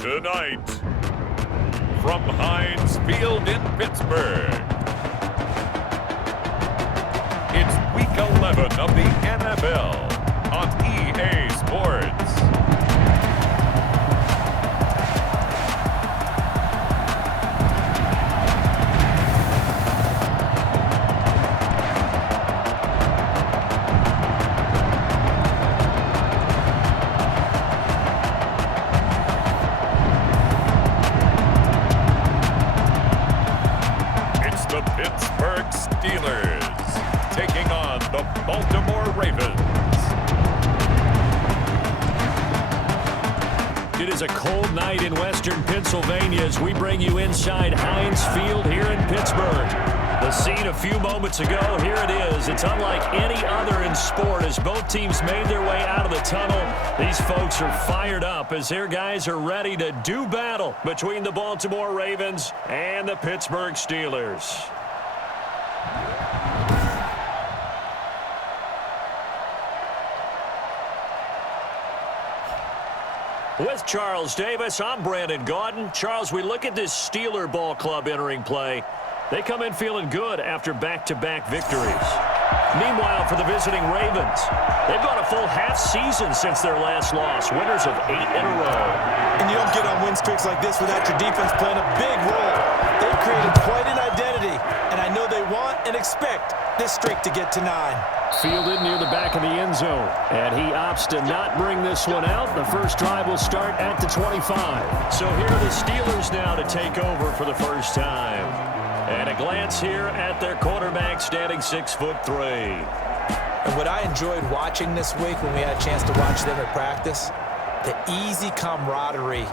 Tonight, from Heinz Field in Pittsburgh, it's Week 11 of the NFL on EA Sports. The Pittsburgh Steelers taking on the Baltimore Ravens. It is a cold night in western Pennsylvania as we bring you inside Heinz Field here in Pittsburgh. The scene a few moments ago, here it is. It's unlike any other in sport as both teams made their way out of the tunnel. These folks are fired up as their guys are ready to do battle between the Baltimore Ravens and the Pittsburgh Steelers. With Charles Davis, I'm Brandon Gaudin. Charles, we look at this Steeler ball club entering play. They come in feeling good after back-to-back victories. Meanwhile, for the visiting Ravens, they've gone a full half season since their last loss, winners of 8 in a row. And you don't get on win streaks like this without your defense playing a big role. They've created quite an identity, and I know they want and expect this streak to get to 9. Fielded near the back of the end zone, and he opts to not bring this one out. The first drive will start at the 25. So here are the Steelers now to take over for the first time. And a glance here at their quarterback standing 6'3". And what I enjoyed watching this week when we had a chance to watch them at practice, the easy camaraderie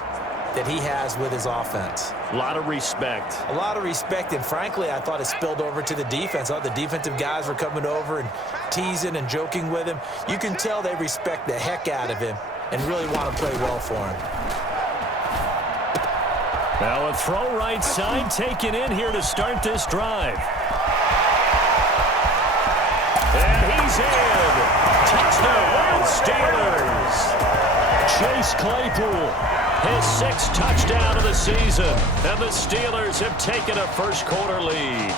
that he has with his offense. A lot of respect. A lot of respect, and frankly, I thought it spilled over to the defense. All the defensive guys were coming over and teasing and joking with him. You can tell they respect the heck out of him and really want to play well for him. Now a throw right side taken in here to start this drive. And he's in. Touchdown, Steelers. Chase Claypool, his 6th touchdown of the season. And the Steelers have taken a first quarter lead.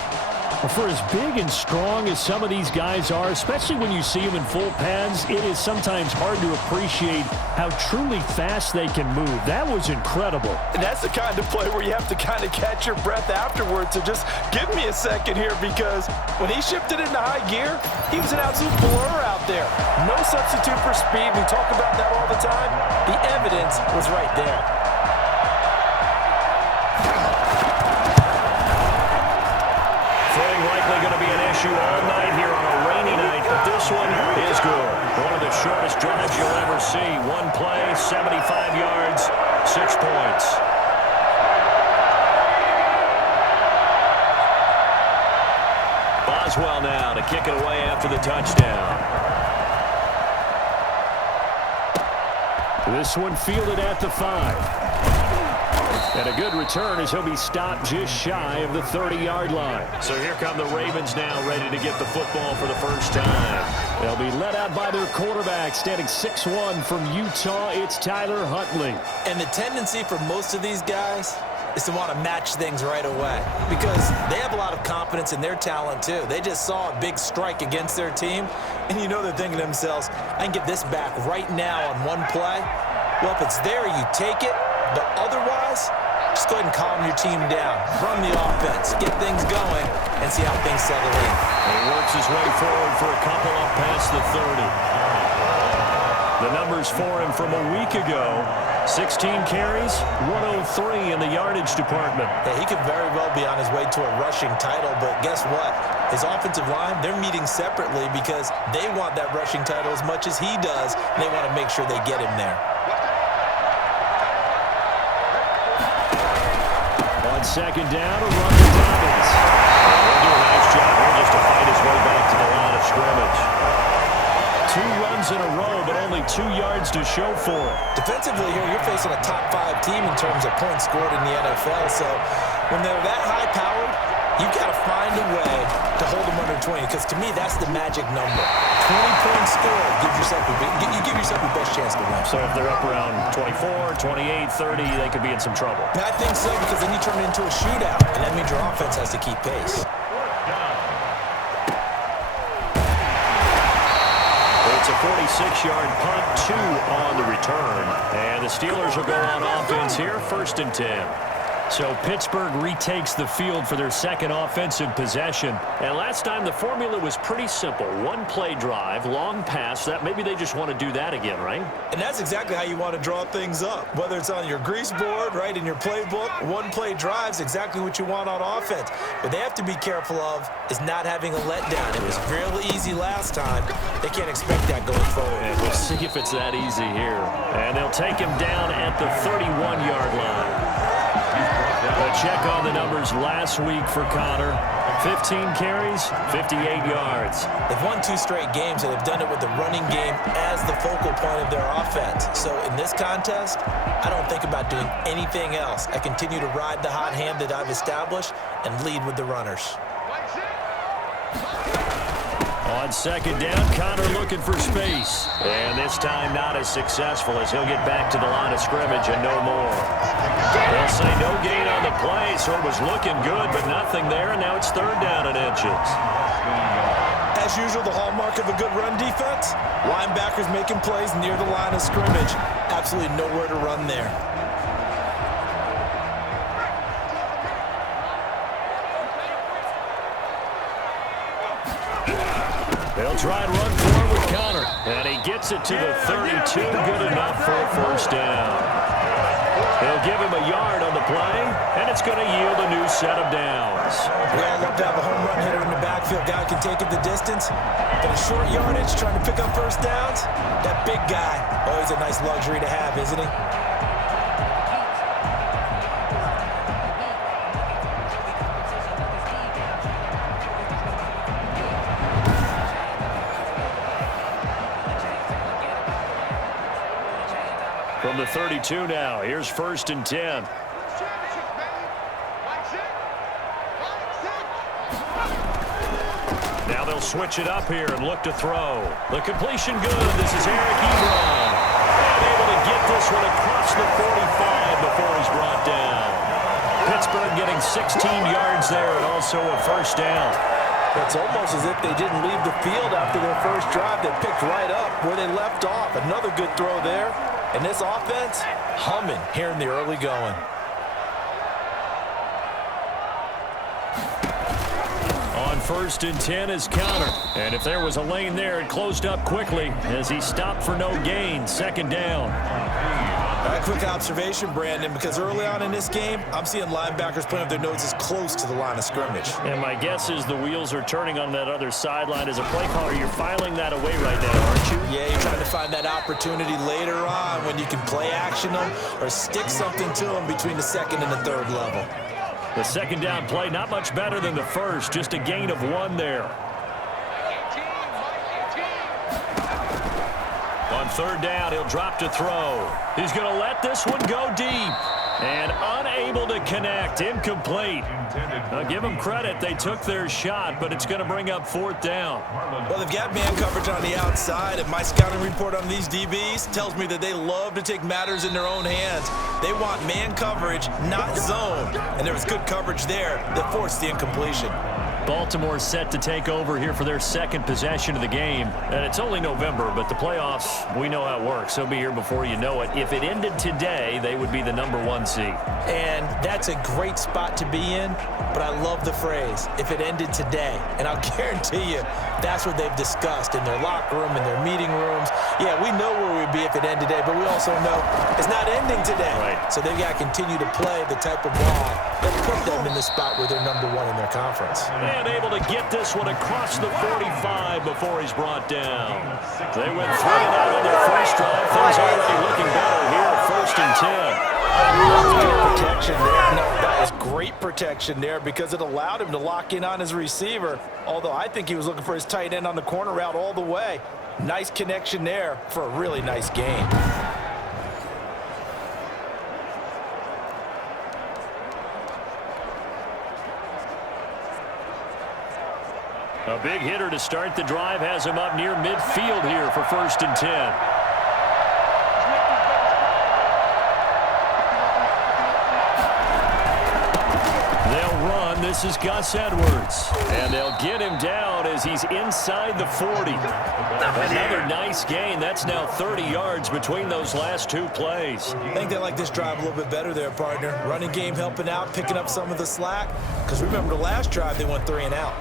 For as big and strong as some of these guys are, especially when you see them in full pads, it is sometimes hard to appreciate how truly fast they can move. That was incredible. And that's the kind of play where you have to kind of catch your breath afterwards. So just give me a second here, because when he shifted into high gear, he was an absolute blur out there. No substitute for speed. We talk about that all the time. The evidence was right there. Going to be an issue all night here on a rainy night, but this one is good. One of the shortest drives you'll ever see. One play, 75 yards, 6 points. Boswell now to kick it away after the touchdown. This one fielded at the 5. And a good return as he'll be stopped just shy of the 30-yard line. So here come the Ravens now, ready to get the football for the first time. They'll be led out by their quarterback, standing 6'1" from Utah. It's Tyler Huntley. And the tendency for most of these guys is to want to match things right away, because they have a lot of confidence in their talent too. They just saw a big strike against their team, and you know they're thinking to themselves, I can get this back right now on one play. Well, if it's there, you take it, but otherwise, just go ahead and calm your team down. Run the offense, get things going, and see how things settle in. He works his way forward for a couple up past the 30. The numbers for him from a week ago: 16 carries, 103 in the yardage department. Yeah, he could very well be on his way to a rushing title, but guess what? His offensive line, they're meeting separately because they want that rushing title as much as he does, and they want to make sure they get him there. On second down, a run to Dobbins. He'll do a nice job here just to fight his way back to the line of scrimmage. 2 runs in a row, but only 2 yards to show for it. Defensively here, you're facing a top 5 team in terms of points scored in the NFL, so when they're that high-powered, You've got to find a way to hold them under 20, because to me, that's the magic number. 20-point score gives yourself you give yourself your best chance to win. So if they're up around 24, 28, 30, they could be in some trouble. I think so, because then you turn it into a shootout, and that means your offense has to keep pace. It's a 46-yard punt, 2 on the return. And the Steelers will go on offense here, 1st and 10. So Pittsburgh retakes the field for their second offensive possession. And last time the formula was pretty simple. One-play drive, long pass. That maybe they just want to do that again, right? And that's exactly how you want to draw things up. Whether it's on your grease board, right, in your playbook, one-play drive is exactly what you want on offense. But they have to be careful of is not having a letdown. It was really easy last time. They can't expect that going forward. And we'll see if it's that easy here. And they'll take him down at the 31-yard line. A check on the numbers last week for Connor. 15 carries, 58 yards. They've won 2 straight games, and they've done it with the running game as the focal point of their offense. So in this contest, I don't think about doing anything else. I continue to ride the hot hand that I've established and lead with the runners. On 2nd down, Connor looking for space. And this time not as successful as he'll get back to the line of scrimmage and no more. They'll say no gain on the play, so it was looking good, but nothing there, and now it's 3rd down and inches. As usual, the hallmark of a good run defense, linebackers making plays near the line of scrimmage. Absolutely nowhere to run there. They'll try and run forward with Connor. And he gets it to the 32. Good enough for a 1st down. They'll give him a yard on the play, and it's going to yield a new set of downs. We all love to have a home run hitter in the backfield. Guy can take it the distance. But a short yardage, trying to pick up 1st downs, that big guy, always a nice luxury to have, isn't he? From the 32 now, here's 1st and 10. Now they'll switch it up here and look to throw. The completion good. This is Eric Ebron. And able to get this one across the 45 before he's brought down. Pittsburgh getting 16 yards there and also a 1st down. It's almost as if they didn't leave the field after their first drive. They picked right up where they left off. Another good throw there. And this offense, humming here in the early going. On 1st and 10 is Connor. And if there was a lane there, it closed up quickly as he stopped for no gain. 2nd down. A quick observation, Brandon, because early on in this game, I'm seeing linebackers putting up their noses close to the line of scrimmage. And my guess is the wheels are turning on that other sideline. As a play caller, you're filing that away right now, aren't you? Yeah, you're trying to find that opportunity later on when you can play action them or stick something to them between the 2nd and the 3rd level. The 2nd down play, not much better than the first, just a gain of 1 there. On 3rd down, he'll drop to throw. He's going to let this one go deep. And unable to connect, incomplete. Now give them credit, they took their shot, but it's going to bring up 4th down. Well, they've got man coverage on the outside, and my scouting report on these DBs tells me that they love to take matters in their own hands. They want man coverage, not zone. And there was good coverage there that forced the incompletion. Baltimore set to take over here for their 2nd possession of the game. And it's only November, but the playoffs, we know how it works. They'll be here before you know it. If it ended today, they would be the #1 seed. And that's a great spot to be in, but I love the phrase, if it ended today. And I'll guarantee you, that's what they've discussed in their locker room, in their meeting rooms. Yeah, we know where we'd be if it ended today, but we also know it's not ending today. Right. So they've got to continue to play the type of ball that put them in the spot where they're #1 in their conference. And able to get this one across the 45 before he's brought down. They went 3 and out on their first drive. Things already looking better here at 1st and 10. Protection there. No, that was great protection there because it allowed him to lock in on his receiver. Although I think he was looking for his tight end on the corner route all the way. Nice connection there for a really nice gain. A big hitter to start the drive has him up near midfield here for 1st and 10. They'll run. This is Gus Edwards. And they'll get him down as he's inside the 40. Another nice gain. That's now 30 yards between those last 2 plays. I think they like this drive a little bit better there, partner. Running game helping out, picking up some of the slack. Because remember the last drive, they went 3 and out.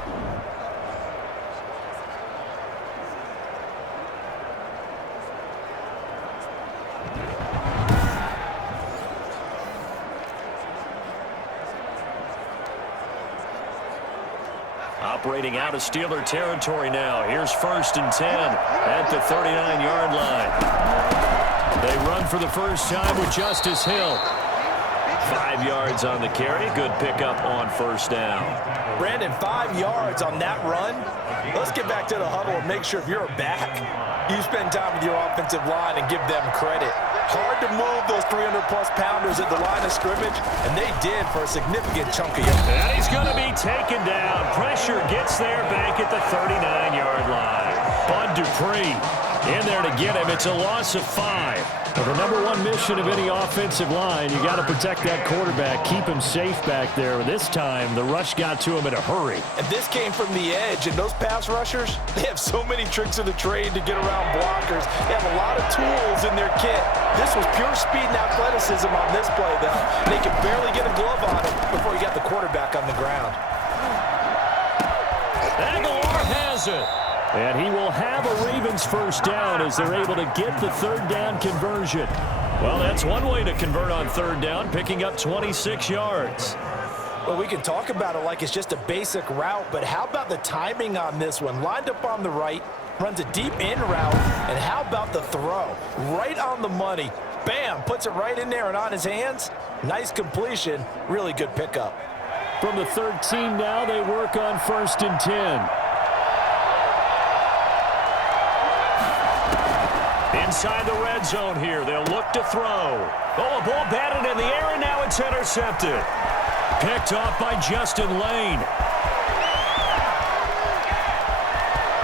Operating out of Steeler territory now. Here's 1st and 10 at the 39-yard line. They run for the first time with Justice Hill. 5 yards on the carry. Good pickup on 1st down. Brandon, 5 yards on that run. Let's get back to the huddle and make sure if you're a back, you spend time with your offensive line and give them credit. Hard to move those 300-plus pounders at the line of scrimmage, and they did for a significant chunk of yards. And he's going to be taken down. Pressure gets there back at the 39-yard line. Bud Dupree in there to get him. It's a loss of 5. Well, the number 1 mission of any offensive line, you got to protect that quarterback, keep him safe back there. This time, the rush got to him in a hurry. And this came from the edge, and those pass rushers, they have so many tricks of the trade to get around blockers. They have a lot of tools in their kit. This was pure speed and athleticism on this play, though. They could barely get a glove on him before he got the quarterback on the ground. Aguilar has it. And he will have a Ravens first down as they're able to get the 3rd down conversion. Well, that's one way to convert on 3rd down, picking up 26 yards. Well, we can talk about it like it's just a basic route, but how about the timing on this one? Lined up on the right, runs a deep in route, and how about the throw? Right on the money. Bam, puts it right in there and on his hands. Nice completion, really good pickup. From the 13 now, they work on 1st and 10. Inside the red zone here, they'll look to throw. Oh, a ball batted in the air, and now it's intercepted. Picked off by Justin Lane.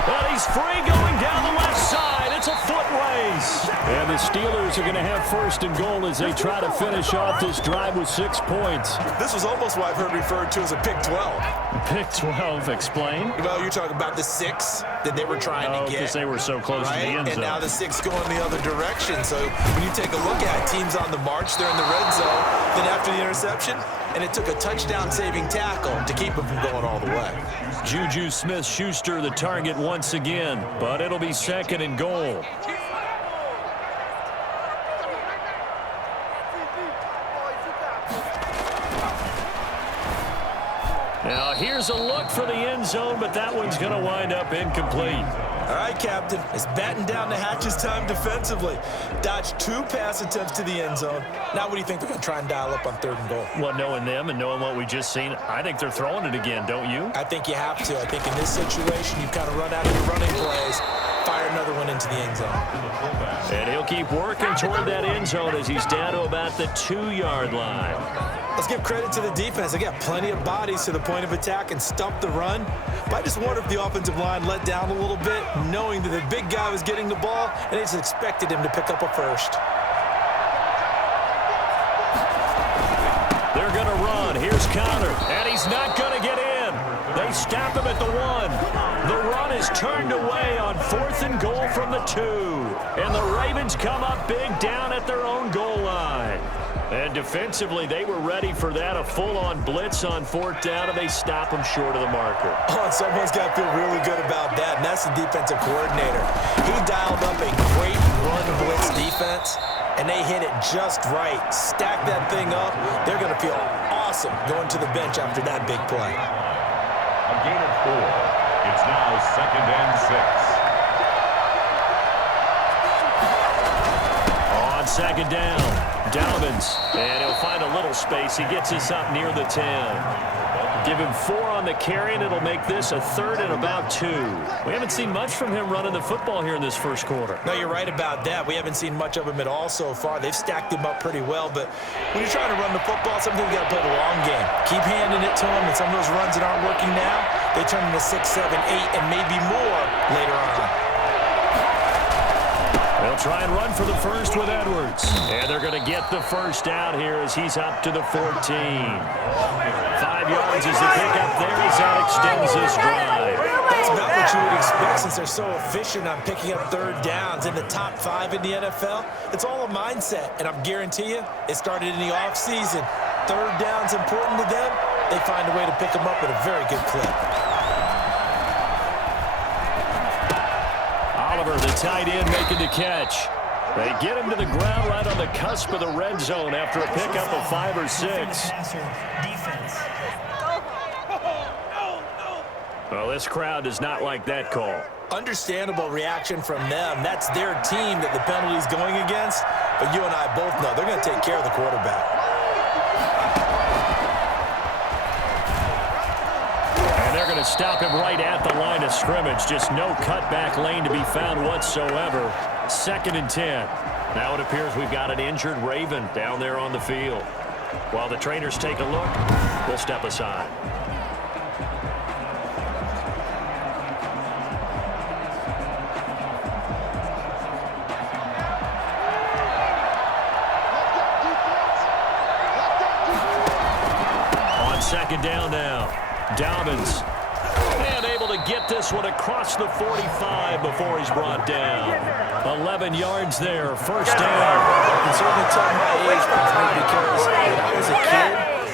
But he's free going down the left side. It's a foot race. And the Steelers are going to have 1st and goal as they try to finish off this drive with 6 points. This was almost what I've heard referred to as a pick 12. Pick 12, explain. Well, you're talking about the 6 that they were trying to get. Because they were so close to the end zone. And now the 6 going the other direction. So when you take a look at it, teams on the march, they're in the red zone. Then after the interception, and it took a touchdown-saving tackle to keep them from going all the way. Juju Smith-Schuster the target once again, but it'll be 2nd and goal. Now here's a look for the end zone, but that one's going to wind up incomplete. All right, Captain. It's batting down the hatches time defensively. Dodged 2 pass attempts to the end zone. Now what do you think they're going to try and dial up on 3rd and goal? Well, knowing them and knowing what we just seen, I think they're throwing it again, don't you? I think you have to. I think in this situation, you kind of run out of your running plays, fire another one into the end zone. And he'll keep working toward that end zone as he's down to about the 2-yard line. Let's give credit to the defense. They got plenty of bodies to the point of attack and stumped the run. But I just wonder if the offensive line let down a little bit, knowing that the big guy was getting the ball, and they just expected him to pick up a first. They're going to run. Here's Connor, and he's not going to get in. They stop him at the 1. The run is turned away on 4th and goal from the 2. And the Ravens come up big down at their own goal line. And defensively, they were ready for that, a full-on blitz on 4th down, and they stop them short of the marker. Oh, and someone's got to feel really good about that, and that's the defensive coordinator. He dialed up a great run blitz defense, and they hit it just right. Stack that thing up. They're going to feel awesome going to the bench after that big play. A gain of 4. It's now 2nd and 6. On 2nd down, Dobbins, and he'll find a little space. He gets us up near the 10. Give him 4 on the carry, and it'll make this a 3rd and about 2. We haven't seen much from him running the football here in this first quarter. No, you're right about that. We haven't seen much of him at all so far. They've stacked him up pretty well, but when you're trying to run the football, sometimes you got to play the long game. Keep handing it to him, and some of those runs that aren't working now, they turn into 6, 7, 8, and maybe more later on. They'll try and run for the first with Edwards. And they're going to get the first down here as he's up to the 14. 5 yards is the pickup there as that extends this drive. That's not what you would expect since they're so efficient on picking up third downs in the top 5 in the NFL. It's all a mindset, and I guarantee you it started in the offseason. Third down's important to them. They find a way to pick them up at a very good clip. Oliver, the tight end, making the catch. They get him to the ground right on the cusp of the red zone after a pickup of 5 or 6. Well, this crowd does not like that call. Understandable reaction from them. That's their team that the penalty's going against. But you and I both know they're going to take care of the quarterback. They're going to stop him right at the line of scrimmage. Just no cutback lane to be found whatsoever. 2nd and 10. Now it appears we've got an injured Raven down there on the field. While the trainers take a look, we'll step aside. On 2nd down now. Dobbins, and able to get this one across the 45 before he's brought down. 11 yards there, first down. I can certainly tell my age because when I was a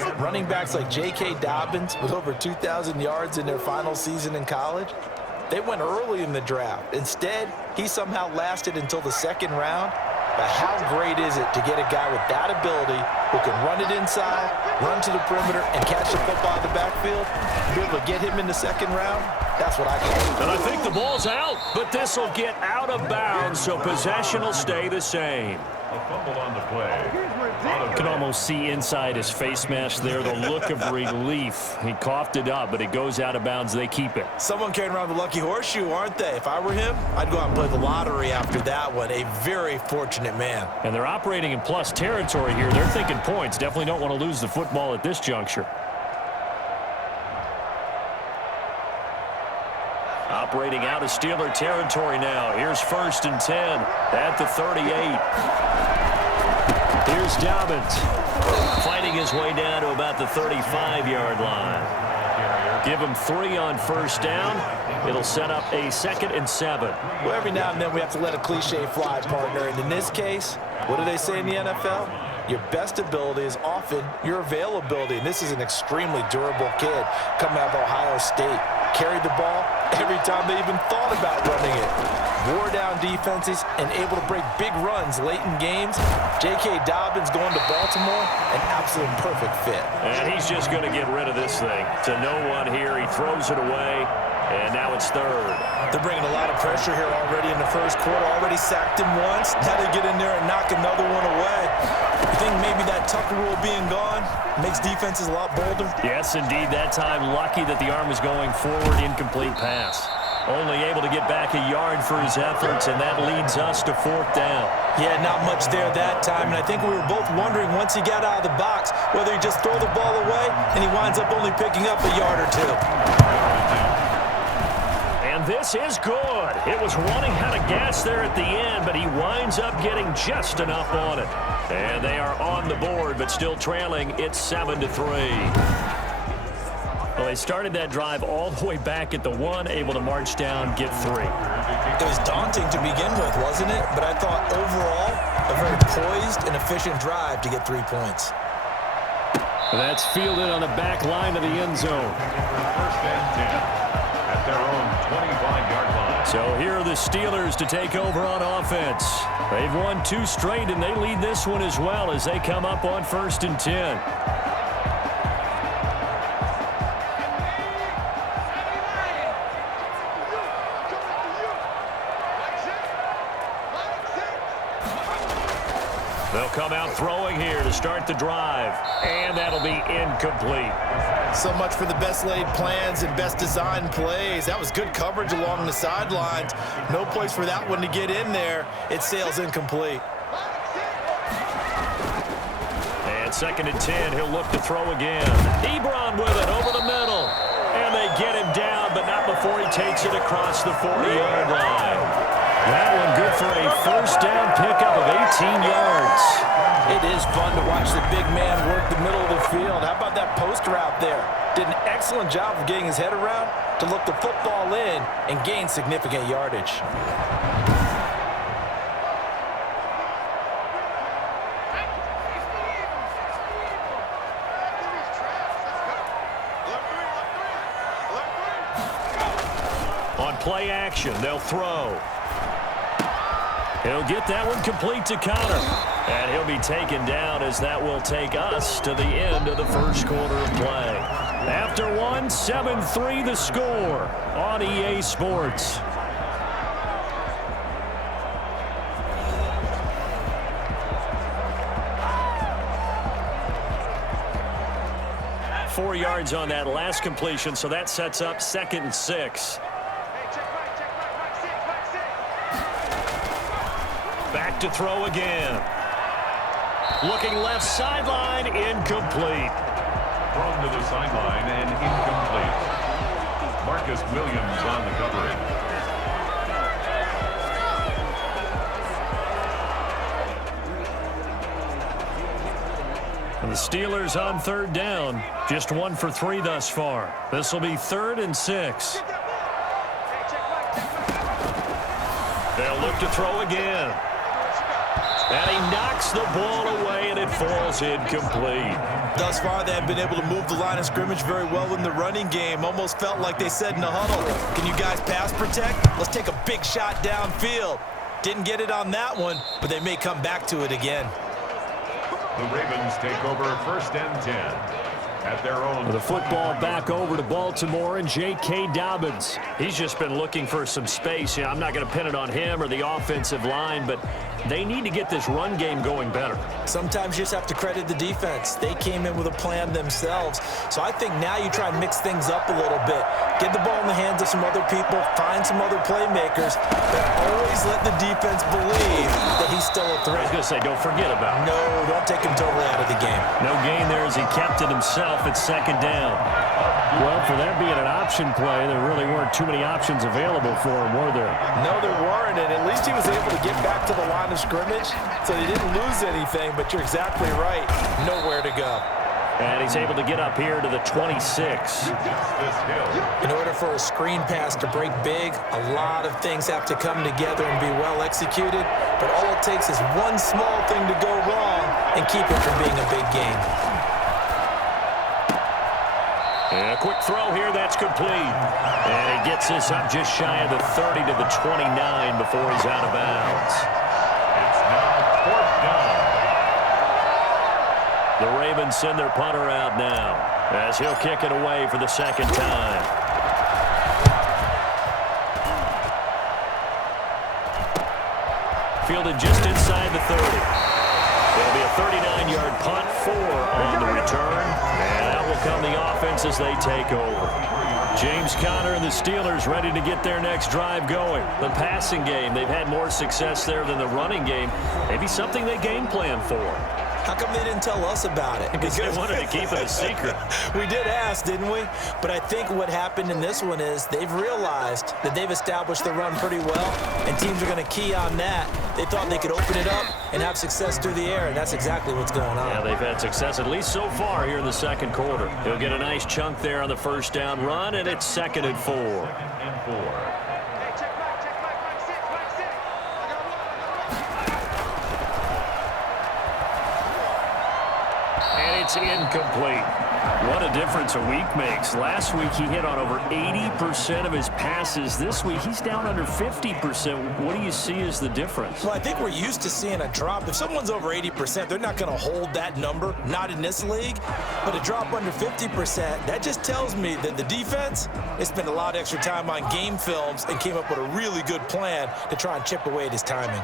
kid, running backs like J.K. Dobbins with over 2,000 yards in their final season in college, they went early in the draft. Instead, he somehow lasted until the 2nd round. But how great is it to get a guy with that ability who can run it inside, run to the perimeter, and catch the football in the backfield? Be able to get him in the 2nd round? That's what I call. And I think the ball's out, but this will get out of bounds, so possession will stay the same. A fumble on the play. You can almost see inside his face mask there the look of relief. He coughed it up, but it goes out of bounds. They keep it. Someone carrying around the lucky horseshoe, aren't they? If I were him, I'd go out and play the lottery after that one. A very fortunate man. And they're operating in plus territory here. They're thinking points. Definitely don't want to lose the football at this juncture. Operating out of Steeler territory now. Here's 1st and 10 at the 38. Here's Dobbins fighting his way down to about the 35-yard line. Give him 3 on 1st down. It'll set up a 2nd and 7. Well, every now and then we have to let a cliche fly, partner. And in this case, what do they say in the NFL? Your best ability is often your availability. And this is an extremely durable kid coming out of Ohio State. Carried the ball every time they even thought about running it. Wore down defenses and able to break big runs late in games. J.K. Dobbins going to Baltimore, an absolute perfect fit. And he's just going to get rid of this thing. To no one here. He throws it away, and now it's 3rd. They're bringing a lot of pressure here already in the 1st quarter. Already sacked him once. Now they get in there and knock another one away. You think maybe that Tucker rule being gone makes defenses a lot bolder? Yes, indeed. That time, lucky that the arm was going forward. Incomplete pass. Only able to get back a yard for his efforts, and that leads us to 4th down. Yeah, not much there that time, and I think we were both wondering once he got out of the box whether he just throw the ball away and he winds up only picking up a yard or 2. And this is good. It was running out of gas there at the end, but he winds up getting just enough on it. And they are on the board, but still trailing. It's 7-3. Well, they started that drive all the way back at the 1, able to march down, get 3. It was daunting to begin with, wasn't it? But I thought overall, a very poised and efficient drive to get 3 points. That's fielded on the back line of the end zone. 1st and 10 at their own 25-yard line. So here are the Steelers to take over on offense. They've won 2 straight, and they lead this one as well as they come up on 1st and 10. They'll come out throwing here to start the drive, and that'll be incomplete. So much for the best laid plans and best designed plays. That was good coverage along the sidelines. No place for that one to get in there. It sails incomplete. And 2nd and 10, he'll look to throw again. Ebron with it over the middle. And they get him down, but not before he takes it across the 40-yard line. That one good for a first down pickup of 18 yards. It is fun to watch the big man work the middle of the field. How about that post route there? Did an excellent job of getting his head around to look the football in and gain significant yardage. On play action, they'll throw. He'll get that one complete to Connor. And he'll be taken down as that will take us to the end of the first quarter of play. After one, 7-3 the score on EA Sports. Four yards on that last completion, so that sets up 2nd and 6. Back to throw again. Looking left sideline, incomplete. Thrown to the sideline and incomplete. Marcus Williams on the coverage. And the Steelers on 3rd down. Just 1 for 3 thus far. This will be 3rd and 6. They'll look to throw again. And he knocks the ball away, and it falls incomplete. Thus far, they have been able to move the line of scrimmage very well in the running game. Almost felt like they said in the huddle, can you guys pass protect? Let's take a big shot downfield. Didn't get it on that one, but they may come back to it again. The Ravens take over 1st and 10 at their own. The football back over to Baltimore and J.K. Dobbins. He's just been looking for some space. I'm not going to pin it on him or the offensive line, but they need to get this run game going better. Sometimes you just have to credit the defense. They came in with a plan themselves. So I think now you try and mix things up a little bit. Get the ball in the hands of some other people, find some other playmakers, but always let the defense believe that he's still a threat. I was going to say, don't forget about it. No, don't take him totally out of the game. No gain there as he kept it himself at 2nd down. Well, for that being an option play, there really weren't too many options available for him, were there? No, there weren't, and at least he was able to get back to the line of scrimmage, so he didn't lose anything, but you're exactly right. Nowhere to go. And he's able to get up here to the 26. In order for a screen pass to break big, a lot of things have to come together and be well executed, but all it takes is one small thing to go wrong and keep it from being a big game. And a quick throw here, that's complete. And he gets this up just shy of the 30 to the 29 before he's out of bounds. It's now 4th down. The Ravens send their punter out now as he'll kick it away for the 2nd time. Fielded just inside the 30. It'll be a 39-yard punt, 4 on the return. And out will come the offense as they take over. James Conner and the Steelers ready to get their next drive going. The passing game, they've had more success there than the running game. Maybe something they game plan for. How come they didn't tell us about it? Because they wanted to keep it a secret. We did ask, didn't we? But I think what happened in this one is they've realized that they've established the run pretty well, and teams are going to key on that. They thought they could open it up and have success through the air, and that's exactly what's going on. Yeah, they've had success, at least so far, here in the 2nd quarter. He'll get a nice chunk there on the 1st down run, and it's 2nd and 4. 2nd and 4. It's incomplete. What a difference a week makes. Last week he hit on over 80% of his passes. This week he's down under 50%. What do you see as the difference? Well, I think we're used to seeing a drop. If someone's over 80%, they're not going to hold that number, not in this league. But a drop under 50%, that just tells me that the defense, they spent a lot of extra time on game films and came up with a really good plan to try and chip away at his timing.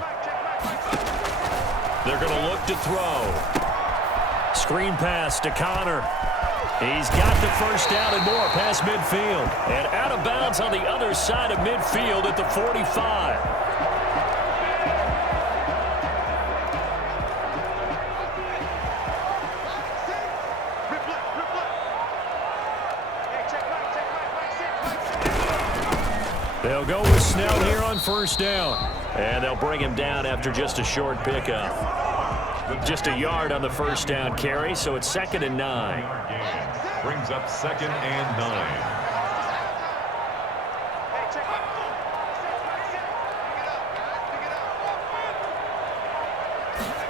They're going to look to throw. Screen pass to Connor. He's got the 1st down and more past midfield. And out of bounds on the other side of midfield at the 45. They'll go with Snell here on first down. And they'll bring him down after just a short pickup. Just a yard on the first down carry, so it's 2nd and 9. Brings up 2nd and 9.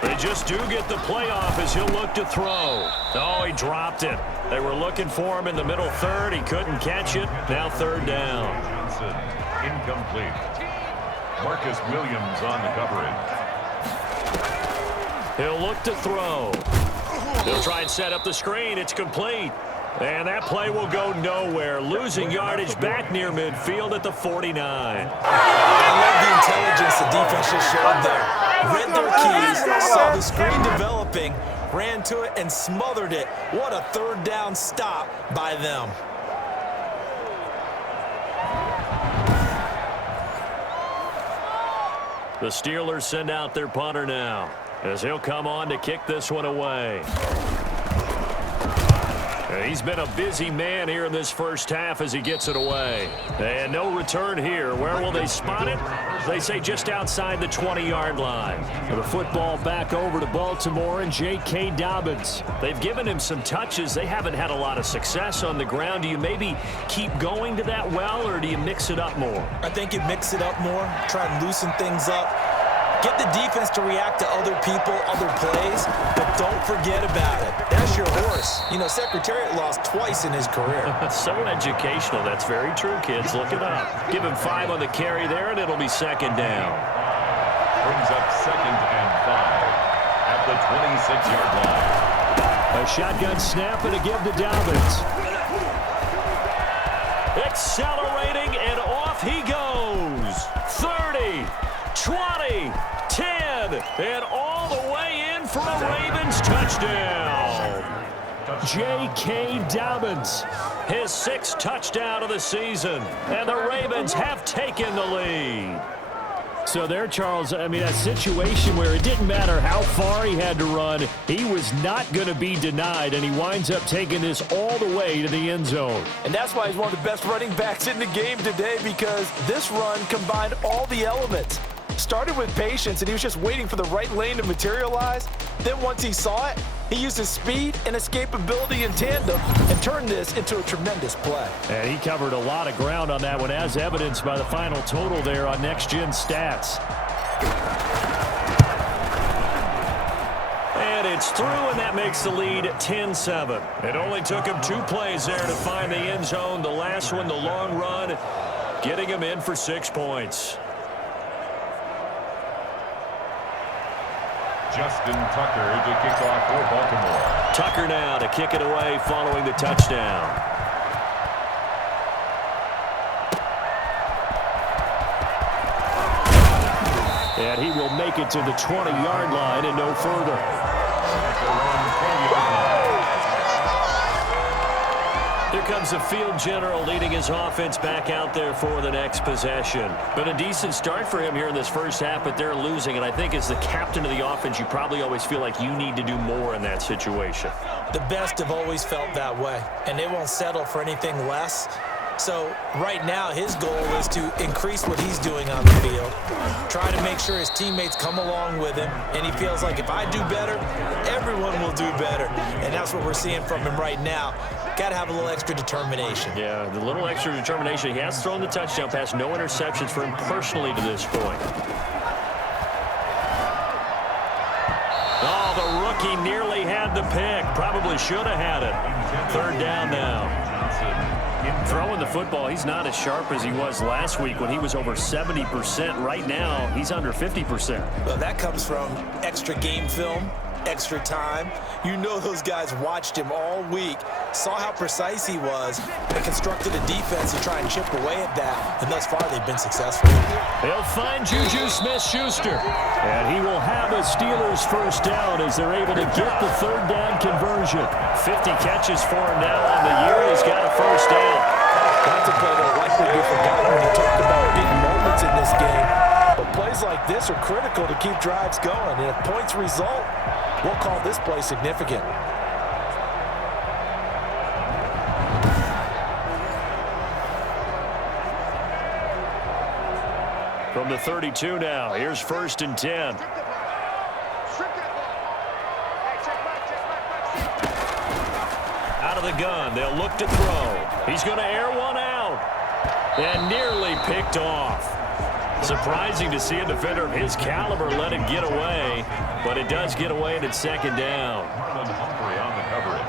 They just do get the playoff as he'll look to throw. Oh, he dropped it. They were looking for him in the middle third. He couldn't catch it. Now 3rd down. Johnson, incomplete. Marcus Williams on the coverage. He'll look to throw. He'll try and set up the screen. It's complete. And that play will go nowhere. Losing yardage back near midfield at the 49. I love the intelligence the defense just showed there. Read their keys, saw the screen developing, ran to it, and smothered it. What a 3rd down stop by them. The Steelers send out their punter now, as he'll come on to kick this one away. He's been a busy man here in this first half as he gets it away. And no return here. Where will they spot it? They say just outside the 20-yard line. The football back over to Baltimore and J.K. Dobbins. They've given him some touches. They haven't had a lot of success on the ground. Do you maybe keep going to that well, or do you mix it up more? I think you mix it up more, try and loosen things up. Get the defense to react to other people, other plays, but don't forget about it. That's your horse. You know, Secretariat lost twice in his career. So educational. That's very true, kids. Look it up. Give him 5 on the carry there, and it'll be 2nd down. Brings up 2nd and 5 at the 26-yard line. A shotgun snap and a give to Dobbins. Accelerating, and off he goes. 30. 20, 10, and all the way in for a Ravens touchdown. J.K. Dobbins, his 6th touchdown of the season, and the Ravens have taken the lead. So there, Charles, I mean, a situation where it didn't matter how far he had to run, he was not going to be denied, and he winds up taking this all the way to the end zone. And that's why he's one of the best running backs in the game today, because this run combined all the elements. Started with patience, and he was just waiting for the right lane to materialize. Then once he saw it, he used his speed and escapability in tandem and turned this into a tremendous play. And he covered a lot of ground on that one, as evidenced by the final total there on Next Gen Stats. And it's through, and that makes the lead 10-7. It only took him 2 plays there to find the end zone. The last one, the long run, getting him in for 6 points. Justin Tucker to kick off for Baltimore. Tucker now to kick it away following the touchdown. And he will make it to the 20-yard line and no further. Here comes the field general leading his offense back out there for the next possession. Been a decent start for him here in this first half, but they're losing. And I think as the captain of the offense, you probably always feel like you need to do more in that situation. The best have always felt that way, and they won't settle for anything less. So right now his goal is to increase what he's doing on the field, try to make sure his teammates come along with him, and he feels like if I do better, everyone will do better. And that's what we're seeing from him right now. Got to have a little extra determination. Yeah, the little extra determination. He has thrown the touchdown pass, no interceptions for him personally to this point. Oh, the rookie nearly had the pick. Probably should have had it. 3rd down now. Throwing the football, he's not as sharp as he was last week when he was over 70%. Right now, he's under 50%. Well, that comes from extra game film, extra time. You know those guys watched him all week, saw how precise he was, and constructed a defense to try and chip away at that. And thus far, they've been successful. They'll find Juju Smith-Schuster. And he will have a Steelers first down as they're able to get the 3rd down conversion. 50 catches for him now on the year. He's got a first down. That's a play that'll likely be forgotten when you talked about big moments in this game. But plays like this are critical to keep drives going. And if points result, we'll call this play significant. From the 32 now, here's 1st and 10. Out of the gun, they'll look to throw. He's going to air one out. And nearly picked off. Surprising to see a defender of his caliber let it get away, but it does get away and it's 2nd down. Huntley on the coverage.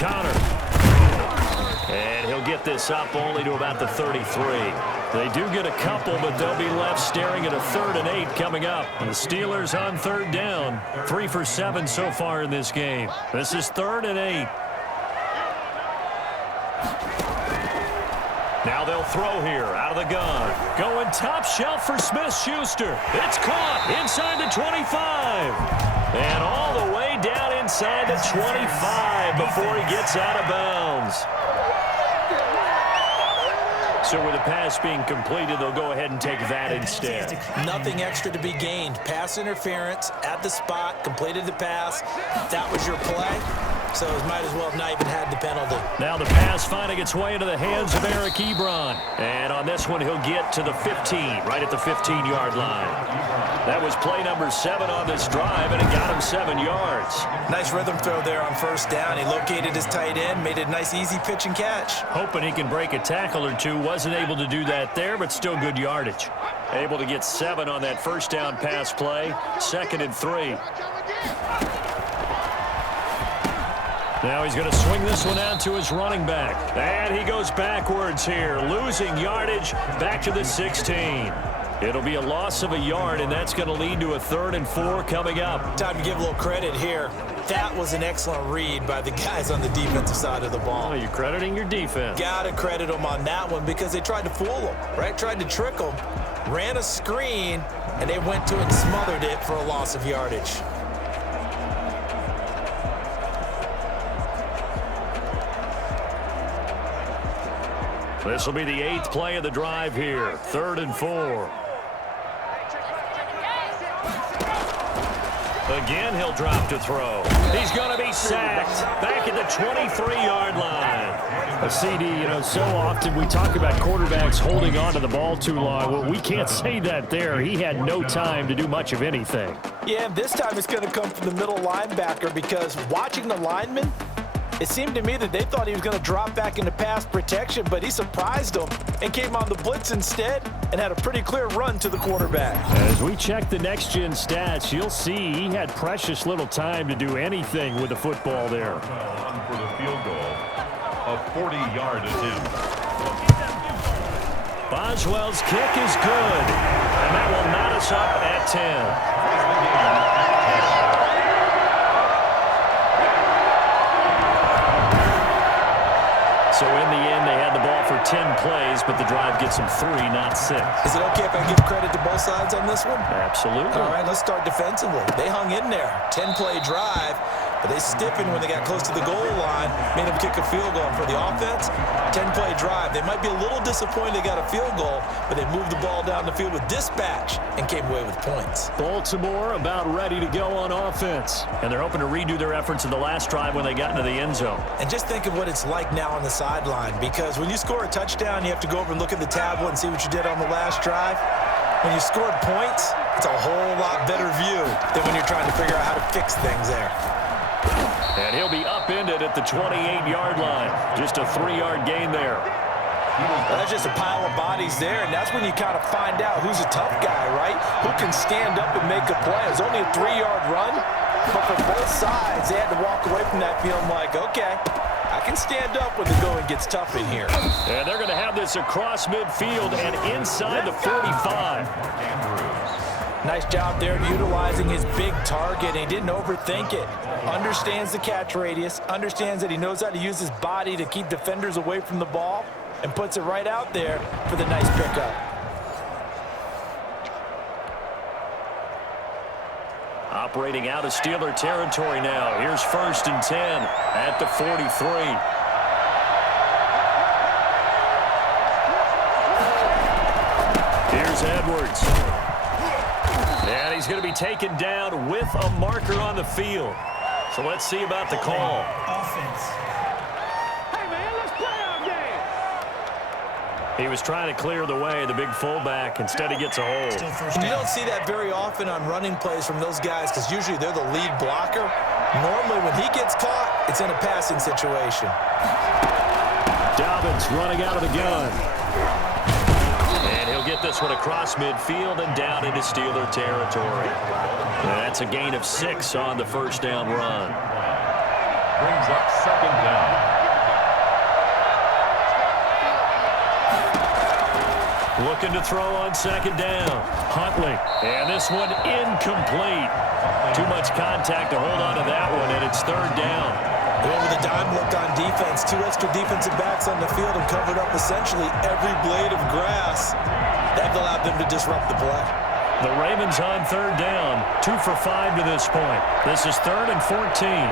Connor. And he'll get this up only to about the 33. They do get a couple, but they'll be left staring at a 3rd and 8 coming up. The Steelers on 3rd down. 3 for 7 so far in this game. This is 3rd and 8. Now they'll throw here out of the gun. Going top shelf for Smith-Schuster. It's caught inside the 25. And all the way down inside the 25 before he gets out of bounds. So with the pass being completed, they'll go ahead and take that instead. Nothing extra to be gained. Pass interference at the spot, completed the pass. That was your play. So it might as well have not even had the penalty. Now the pass finding its way into the hands of Eric Ebron. And on this one, he'll get to the 15, right at the 15-yard line. That was play number 7 on this drive, and it got him 7 yards. Nice rhythm throw there on 1st down. He located his tight end, made a nice easy pitch and catch. Hoping he can break a tackle or two. Wasn't able to do that there, but still good yardage. Able to get 7 on that 1st down pass play. 2nd and 3. Now he's going to swing this one out to his running back. And he goes backwards here, losing yardage back to the 16. It'll be a loss of a yard, and that's going to lead to a 3rd and 4 coming up. Time to give a little credit here. That was an excellent read by the guys on the defensive side of the ball. Oh, you're crediting your defense. Got to credit them on that one because they tried to fool them, right? Tried to trick them, ran a screen, and they went to it and smothered it for a loss of yardage. This will be the 8th play of the drive here. 3rd and 4. Again, he'll drop to throw. He's going to be sacked back at the 23-yard line. A CD, so often we talk about quarterbacks holding on to the ball too long. Well, we can't say that there. He had no time to do much of anything. Yeah, this time it's going to come from the middle linebacker because watching the lineman, it seemed to me that they thought he was going to drop back into pass protection, but he surprised them and came on the blitz instead and had a pretty clear run to the quarterback. As we check the next-gen stats, you'll see he had precious little time to do anything with the football there. For the field goal, a 40-yard attempt. Boswell's kick is good, and that will knot us up at 10. So in the end, they had the ball for 10 plays, but the drive gets them 3, not 6. Is it okay if I give credit to both sides on this one? Absolutely. All right, let's start defensively. They hung in there. 10-play drive, but they stiffened when they got close to the goal line, made them kick a field goal. For the offense, 10-play drive. They might be a little disappointed they got a field goal, but they moved the ball down the field with dispatch and came away with points. Baltimore about ready to go on offense, and they're hoping to redo their efforts in the last drive when they got into the end zone. And just think of what it's like now on the sideline, because when you score a touchdown, you have to go over and look at the tablet and see what you did on the last drive. When you scored points, it's a whole lot better view than when you're trying to figure out how to fix things there. And he'll be upended at the 28-yard line. Just a 3-yard gain there. Well, that's just a pile of bodies there, and that's when you kind of find out who's a tough guy, right? Who can stand up and make a play. It was only a 3-yard run, but for both sides, they had to walk away from that feeling like, okay, I can stand up when the going gets tough in here. And they're going to have this across midfield and inside the 45. Nice job there utilizing his big target. He didn't overthink it. Understands the catch radius, understands that he knows how to use his body to keep defenders away from the ball, and puts it right out there for the nice pickup. Operating out of Steeler territory now. Here's 1st and 10 at the 43. Here's Edwards. And he's going to be taken down with a marker on the field. So let's see about the call. Offense. Hey, man, let's play our game. He was trying to clear the way, the big fullback. Instead, he gets a hold. You don't see that very often on running plays from those guys because usually they're the lead blocker. Normally, when he gets caught, it's in a passing situation. Dobbins running out of the gun. And he'll get this one across midfield and down into Steeler territory. And that's a gain of 6 on the first down run. Brings up second down. Looking to throw on second down. Huntley. And this one incomplete. Too much contact to hold on to that one, and it's third down. They went with a dime look on defense. 2 extra defensive backs on the field and covered up essentially every blade of grass. That allowed them to disrupt the play. The Ravens on third down. 2 for 5 to this point. This is 3rd and 14.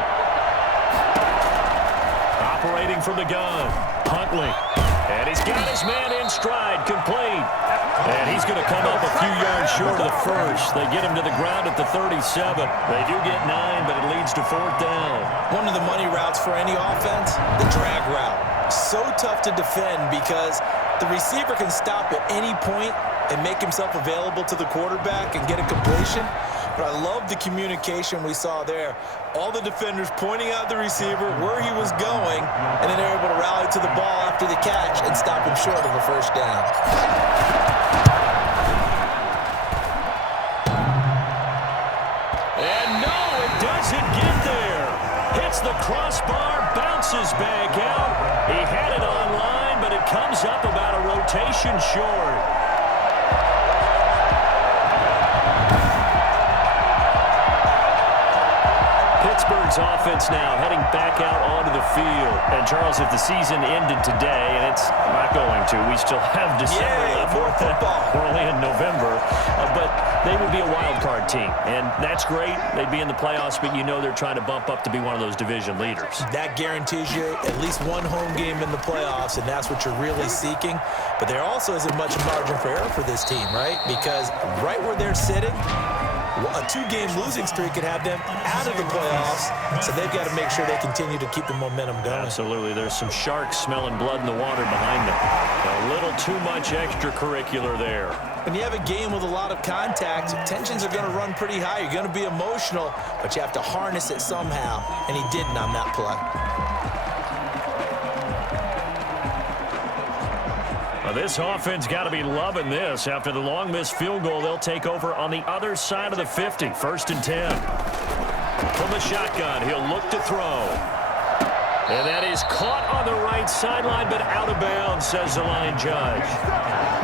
Operating from the gun. Huntley. And he's got his man in stride, complete. And he's going to come up a few yards short of the first. They get him to the ground at the 37. They do get 9, but it leads to 4th down. One of the money routes for any offense, the drag route. So tough to defend because the receiver can stop at any point and make himself available to the quarterback and get a completion. But I love the communication we saw there. All the defenders pointing out the receiver, where he was going, and then they're able to rally to the ball after the catch and stop him short of a first down. And no, it doesn't get there. Hits the crossbar, bounces back out. He had it online, but it comes up about a rotation short. Pittsburgh's offense now heading back out onto the field. And, Charles, if the season ended today, and it's not going to, we still have December left. More football. We're only in November. But they would be a wild card team. And that's great. They'd be in the playoffs, but you know they're trying to bump up to be one of those division leaders. That guarantees you at least one home game in the playoffs, and that's what you're really seeking. But there also isn't much margin for error for this team, right? Because right where they're sitting, a 2-game losing streak could have them out of the playoffs, so they've got to make sure they continue to keep the momentum going. Absolutely. There's some sharks smelling blood in the water behind them. A little too much extracurricular there. When you have a game with a lot of contact, tensions are going to run pretty high. You're going to be emotional, but you have to harness it somehow, and he didn't on that play. This offense got to be loving this. After the long missed field goal, they'll take over on the other side of the 50. 1st and 10. From the shotgun, he'll look to throw. And that is caught on the right sideline, but out of bounds, says the line judge.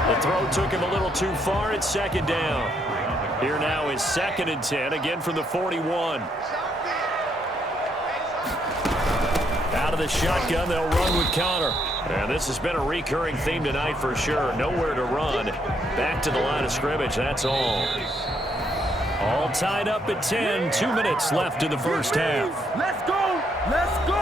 The throw took him a little too far. It's 2nd down. Here now is 2nd and 10, again from the 41. Out of the shotgun, they'll run with counter. And this has been a recurring theme tonight for sure. Nowhere to run. Back to the line of scrimmage, that's all. All tied up at 10. 2 minutes left in the first half. Let's go! Let's go!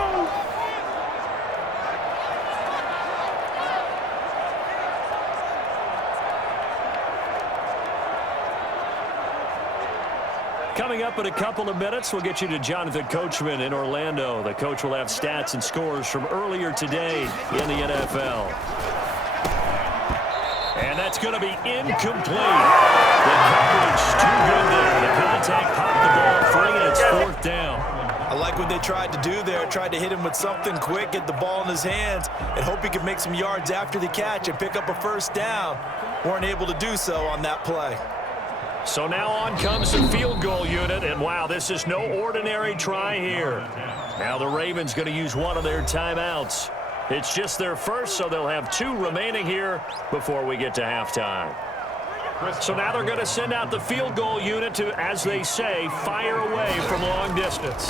Coming up in a couple of minutes, we'll get you to Jonathan Coachman in Orlando. The coach will have stats and scores from earlier today in the NFL. And that's going to be incomplete. The coverage too good there. The contact popped the ball free, and it's 4th down. I like what they tried to do there. Tried to hit him with something quick, get the ball in his hands, and hope he could make some yards after the catch and pick up a first down. Weren't able to do so on that play. So now on comes the field goal unit, and wow, this is no ordinary try here. Now the Ravens going to use one of their timeouts. It's just their first, so they'll have 2 remaining here before we get to halftime. So now they're going to send out the field goal unit to, as they say, fire away from long distance.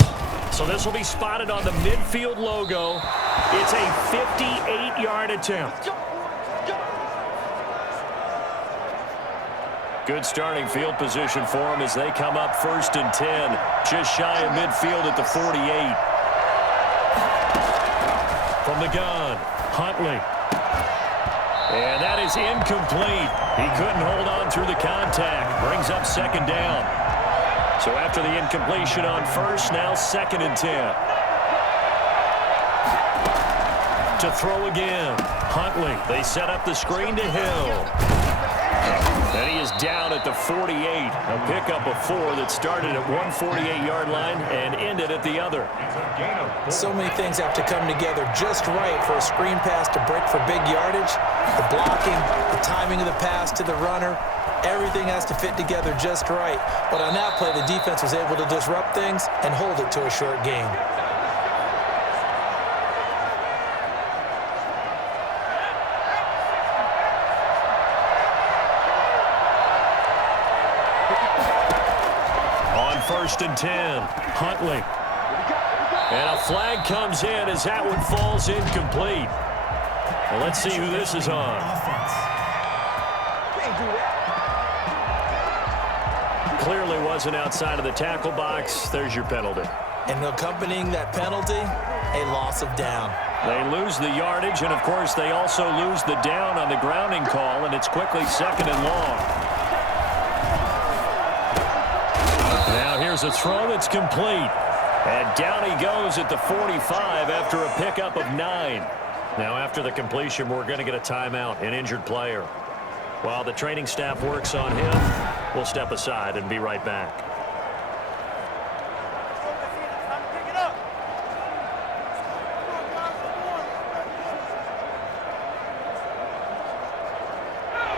So this will be spotted on the midfield logo. It's a 58-yard attempt. Good starting field position for them as they come up 1st and 10. Just shy of midfield at the 48. From the gun, Huntley. And that is incomplete. He couldn't hold on through the contact. Brings up 2nd down. So after the incompletion on 1st, now 2nd and 10. To throw again. Huntley. They set up the screen to Hill. And he is down at the 48. A pickup of 4 that started at 148-yard line and ended at the other. So many things have to come together just right for a screen pass to break for big yardage. The blocking, the timing of the pass to the runner, everything has to fit together just right. But on that play, the defense was able to disrupt things and hold it to a short gain. On 1st and 10, Huntley. And a flag comes in as that one falls incomplete. Well, let's see who this is on. Clearly wasn't outside of the tackle box. There's your penalty. And accompanying that penalty, a loss of down. They lose the yardage, and of course they also lose the down on the grounding call, and it's quickly 2nd and long. Now here's a throw that's complete. And down he goes at the 45 after a pickup of 9. Now after the completion, we're going to get a timeout, an injured player. While the training staff works on him, we'll step aside and be right back.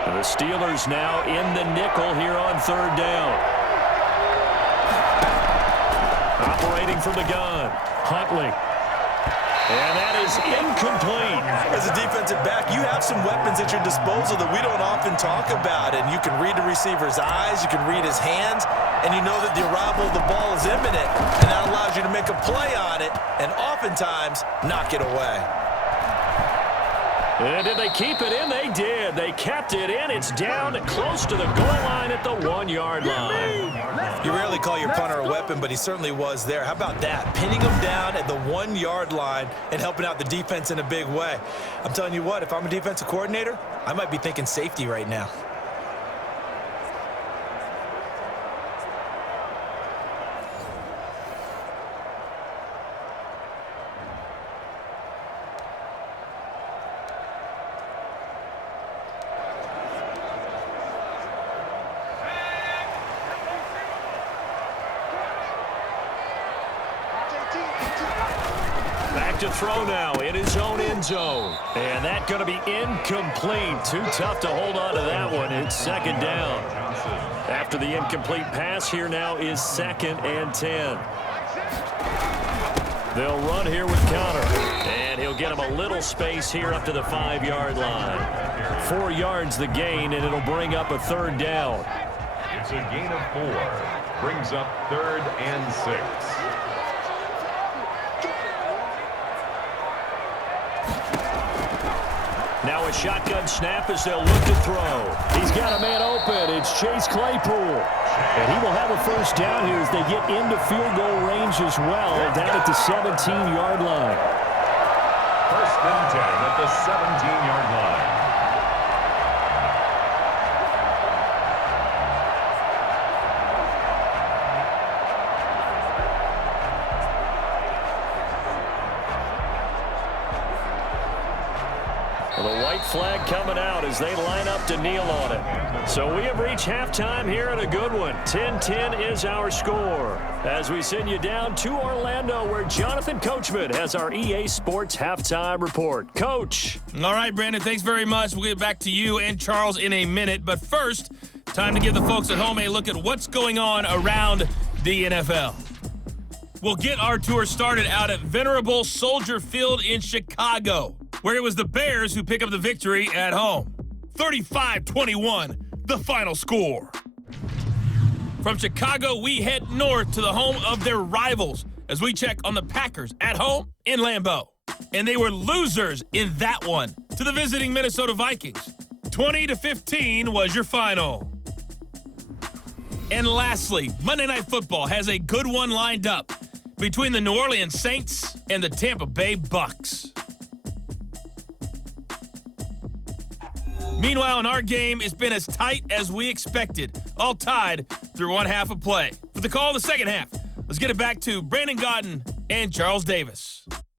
And the Steelers now in the nickel here on 3rd down. Operating from the gun, Huntley. And that is incomplete. As a defensive back, you have some weapons at your disposal that we don't often talk about. And you can read the receiver's eyes, you can read his hands, and you know that the arrival of the ball is imminent. And that allows you to make a play on it and oftentimes knock it away. And did they keep it in? They did. They kept it in. It's down close to the goal line at the 1-yard line. You rarely call your punter a weapon, but he certainly was there. How about that? Pinning him down at the 1-yard line and helping out the defense in a big way. I'm telling you what, if I'm a defensive coordinator, I might be thinking safety right now. To throw now in his own end zone. And that going to be incomplete. Too tough to hold on to that one. It's 2nd down. After the incomplete pass, here now is 2nd and 10. They'll run here with Connor. And he'll get him a little space here up to the 5-yard line. 4 yards the gain, and it'll bring up a 3rd down. It's a gain of 4. Brings up 3rd and 6. Now a shotgun snap as they'll look to throw. He's got a man open. It's Chase Claypool. And he will have a 1st down here as they get into field goal range as well, down at the 17-yard line. 1st and 10 at the 17-yard line. The white flag coming out as they line up to kneel on it. So we have reached halftime here at a good one. 10-10 is our score as we send you down to Orlando where Jonathan Coachman has our EA Sports halftime report. Coach. All right, Brandon, thanks very much. We'll get back to you and Charles in a minute. But first, time to give the folks at home a look at what's going on around the NFL. We'll get our tour started out at venerable Soldier Field in Chicago, where it was the Bears who pick up the victory at home. 35-21, the final score. From Chicago, we head north to the home of their rivals as we check on the Packers at home in Lambeau. And they were losers in that one to the visiting Minnesota Vikings. 20-15 was your final. And lastly, Monday Night Football has a good one lined up between the New Orleans Saints and the Tampa Bay Bucks. Meanwhile, in our game, it's been as tight as we expected, all tied through one half of play. For the call of the second half, let's get it back to Brandon Gaudin and Charles Davis.